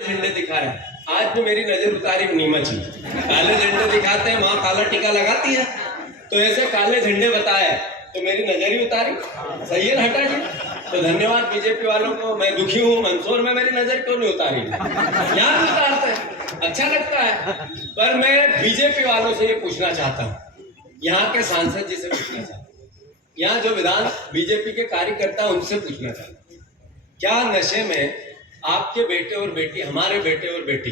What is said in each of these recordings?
झंडे दिखा रहे हैं। आज भी मेरी नजर उतारी नीमच ही, काले झंडे दिखाते हैं, वहां काला टीका लगाती है, तो ऐसे काले झंडे बताए तो मेरी नजर ही उतारी। सही है ना हटा जी? तो धन्यवाद बीजेपी वालों को। मैं दुखी हूँ, मंदसौर में मेरी नजर क्यों नहीं उतारी? यहाँ भी उतारते हैं, अच्छा लगता है। पर मैं बीजेपी वालों से ये पूछना चाहता हूँ, यहाँ के सांसद जी से पूछना चाहता हूँ, यहाँ जो विधान बीजेपी के कार्यकर्ता उनसे पूछना चाहता हूँ, क्या नशे में आपके बेटे और बेटी, हमारे बेटे और बेटी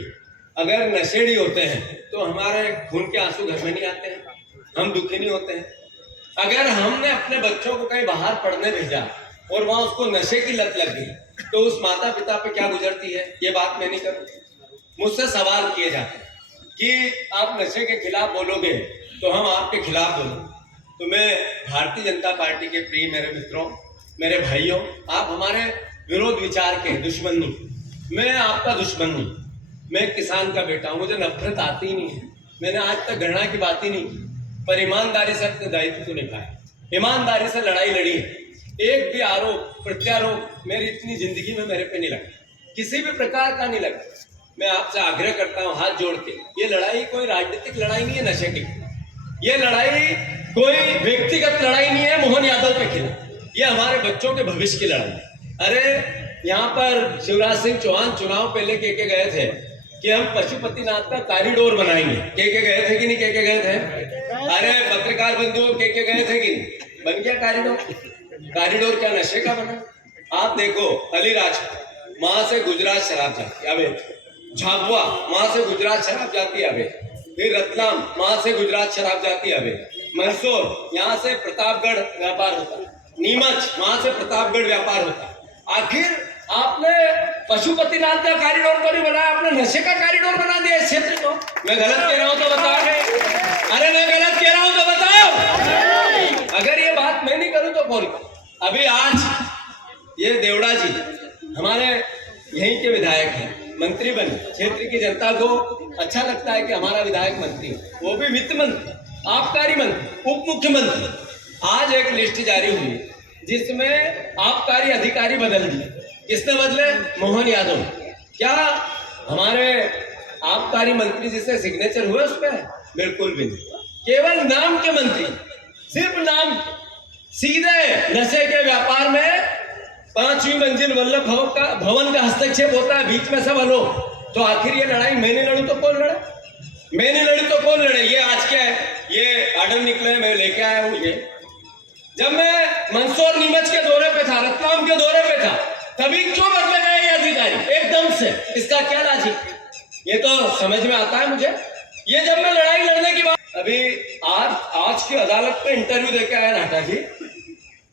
अगर नशेड़ी होते हैं तो हमारे खून के आंसू घर में नहीं आते हैं? हम दुखी नहीं होते हैं? अगर हमने अपने बच्चों को कहीं बाहर पढ़ने भेजा और वहां उसको नशे की लत लग गई तो उस माता पिता पे क्या गुजरती है? ये बात मैं नहीं करूं। मुझसे सवाल किए जाते हैं कि आप नशे के खिलाफ बोलोगे तो हम आपके खिलाफ बोलेंगे। तो मैं भारतीय जनता पार्टी के प्रिय मेरे मित्रों, मेरे भाइयों, आप हमारे विरोध विचार के दुश्मन नहीं, मैं आपका दुश्मन नहीं। मैं किसान का बेटा हूं, मुझे नफरत आती ही नहीं है, मैंने आज तक घृणा की बात ही नहीं की, पर ईमानदारी से अपने दायित्व को निभाया, ईमानदारी से लड़ाई लड़ी है। एक भी आरोप प्रत्यारोप मेरी इतनी जिंदगी में मेरे पे नहीं लगा, किसी भी प्रकार का नहीं लगा। मैं आपसे आग्रह करता हूँ हाथ जोड़ के, ये लड़ाई कोई राजनीतिक लड़ाई नहीं है नशे की, ये लड़ाई कोई व्यक्तिगत लड़ाई नहीं है मोहन यादव के खिलाफ, ये हमारे बच्चों के भविष्य की लड़ाई है। अरे यहाँ पर शिवराज सिंह चौहान चुनाव पहले कह के गए थे कि हम पशुपतिनाथ का कॉरिडोर बनाएंगे, कह के गए थे कि नहीं कह के गए थे? अरे पत्रकार बंधुओं कह के गए थे कि नहीं? बन गया कॉरिडोर? कॉरिडोर क्या नशे का बना? आप देखो अलीराज, वहां से गुजरात शराब जाती है अवैध, झाबुआ वहां से गुजरात शराब जाती है अवैध, फिर रतलाम वहां से गुजरात शराब जाती है अवैध, मंदसौर यहाँ से प्रतापगढ़ व्यापार होता है, नीमच वहां से प्रतापगढ़ व्यापार होता है। आखिर आपने पशुपतिनाथ का कॉरिडोर तो नहीं बनाया, आपने नशे का कॉरिडोर बना दिया इस क्षेत्र को। मैं गलत कह रहा हूं तो बताओ, अरे मैं गलत कह रहा हूं तो बताओ। अगर ये बात मैं नहीं करूं तो कौन? अभी आज ये देवड़ा जी हमारे यहीं के विधायक हैं, मंत्री बने, क्षेत्र की जनता को अच्छा लगता है कि हमारा विधायक मंत्री हो, वो भी वित्त मंत्री, आबकारी मंत्री, उप मुख्यमंत्री। आज एक लिस्ट जारी हुई जिसमें आबकारी अधिकारी बदल दिए। किसने बदले? मोहन यादव। क्या हमारे आबकारी मंत्री जिससे सिग्नेचर हुए उस पर? बिल्कुल भी नहीं, केवल नाम के मंत्री, सिर्फ नाम। सीधे नशे के व्यापार में 5वीं मंजिल वल्लभ भवन का हस्तक्षेप होता है, बीच में सब हलो। तो आखिर ये लड़ाई मैं नहीं लड़ू तो कौन लड़े? मैं नहीं लड़ी तो कौन लड़े? ये आज क्या है, ये ऑर्डर निकले, मैं लेके आया हूं। ये जब मैं मंदसौर नीमच के दौरे पे था, रतलाम के दौरे पे था, तभी क्यों बदले गए ये अधिकारी एकदम से? इसका क्या लॉजिक? ये तो समझ में आता है मुझे। ये जब मैं लड़ाई लड़ने की बात, अभी आज की अदालत पे इंटरव्यू देके आया नाटा जी,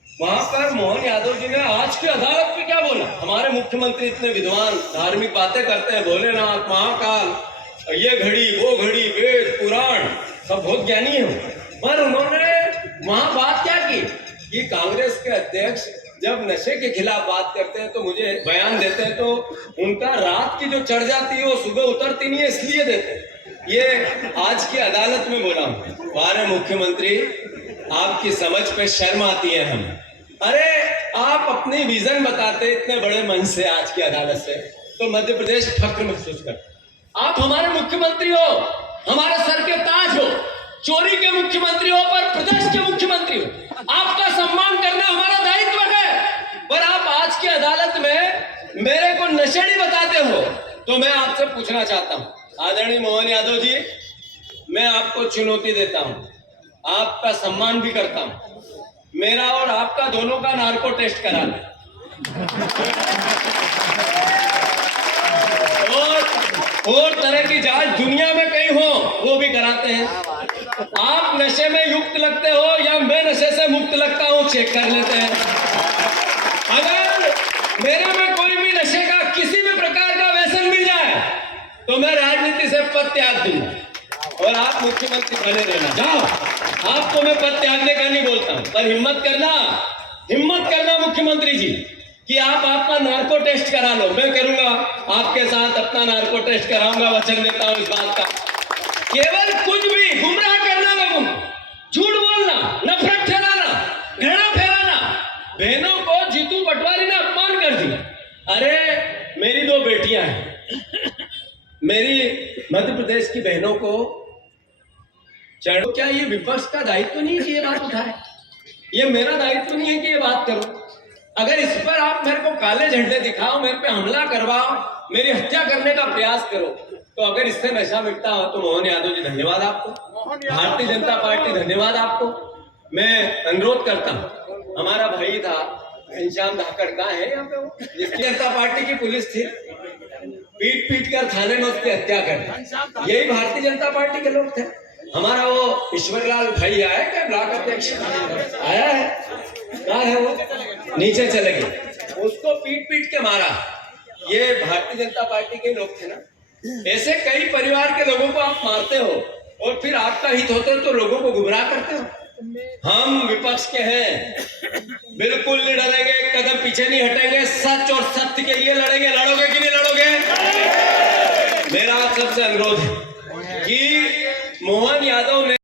वहां पर मोहन यादव जी ने आज की अदालत पे क्या बोला? हमारे मुख्यमंत्री इतने विद्वान, धार्मिक बातें करते हैं, भोलेनाथ, महाकाल, ये घड़ी वो घड़ी, वेद पुराण, सब बहुत ज्ञानी है, पर उन्होंने वहां बात क्या की कि कांग्रेस के अध्यक्ष जब नशे के खिलाफ बात करते हैं तो मुझे बयान देते हैं तो उनका रात की जो चढ़ जाती है वो सुबह उतरती नहीं है, इसलिए देते हैं। ये आज की अदालत में बोला हूं। हमारे मुख्यमंत्री, आपकी समझ पे शर्म आती है हमें। अरे आप अपनी विजन बताते इतने बड़े मन से आज की अदालत से, तो मध्य प्रदेश फक्र महसूस करता। आप हमारे मुख्यमंत्री हो, हमारे सर के ताज हो, चोरी के मुख्यमंत्री हो, पर प्रदेश के मुख्यमंत्री हो, आपका सम्मान करना हमारा दायित्व है। पर आप आज की अदालत में मेरे को नशेड़ी बताते हो, तो मैं आपसे पूछना चाहता हूं, आदरणीय मोहन यादव जी, मैं आपको चुनौती देता हूं, आपका सम्मान भी करता हूं, मेरा और आपका दोनों का नार्को टेस्ट करा लें। और तरह की जांच दुनिया में कहीं हो वो भी कराते हैं। आप नशे में युक्त लगते हो या मैं नशे से मुक्त लगता हूं, चेक कर लेते हैं। अगर मेरे में कोई भी नशे का किसी भी प्रकार का व्यसन मिल जाए तो मैं राजनीति से पद त्याग दूंगा और आप मुख्यमंत्री बने रहना। जाओ, आपको मैं पद त्यागने का नहीं बोलता हूं, पर हिम्मत करना मुख्यमंत्री जी कि आप आपका नार्को टेस्ट करा लो। मैं करूंगा आपके साथ अपना नार्को टेस्ट कराऊंगा, वचन देता हूं इस बात का। केवल कुछ भी गुमराह करना लोगों को, झूठ बोलना, नफरत फैलाना, घृणा फैलाना। बहनों को जीतू पटवारी ने अपमान कर दिया। अरे मेरी 2 बेटियां हैं, मेरी मध्य प्रदेश की बहनों को चढ़ो, क्या ये विपक्ष का दायित्व नहीं है कि ये बात उठाए? ये मेरा दायित्व नहीं है कि ये बात करो? अगर इस पर आप मेरे को काले झंडे दिखाओ, मेरे पे हमला करवाओ, मेरी हत्या करने का प्रयास करो, तो अगर इससे नशा मिटता हो तो मोहन यादव जी धन्यवाद आपको, भारतीय जनता पार्टी धन्यवाद आपको। मैं अनुरोध करता हूँ, हमारा भाई था घनश्याम धाकड़, कहाँ है यहाँ पे वो, जिसकी जनता पार्टी की पुलिस थी, पीट पीट कर थाने में उसकी हत्या कर, यही भारतीय जनता पार्टी के लोग थे। हमारा वो ईश्वरलाल भाई आया क्या, ब्लॉक अध्यक्ष आया है, कहाँ है वो, नीचे चले गए, उसको पीट पीट के मारा, ये भारतीय जनता पार्टी के लोग थे ना। ऐसे कई परिवार के लोगों को आप मारते हो और फिर आपका हित होता है तो लोगों को गुमराह करते हो। हम विपक्ष के हैं, बिल्कुल नहीं डरेंगे, एक कदम पीछे नहीं हटेंगे, सच और सत्य के लिए लड़ेंगे। लड़ोगे कि नहीं लड़ोगे? मेरा आप सबसे अनुरोध है कि मोहन यादव ने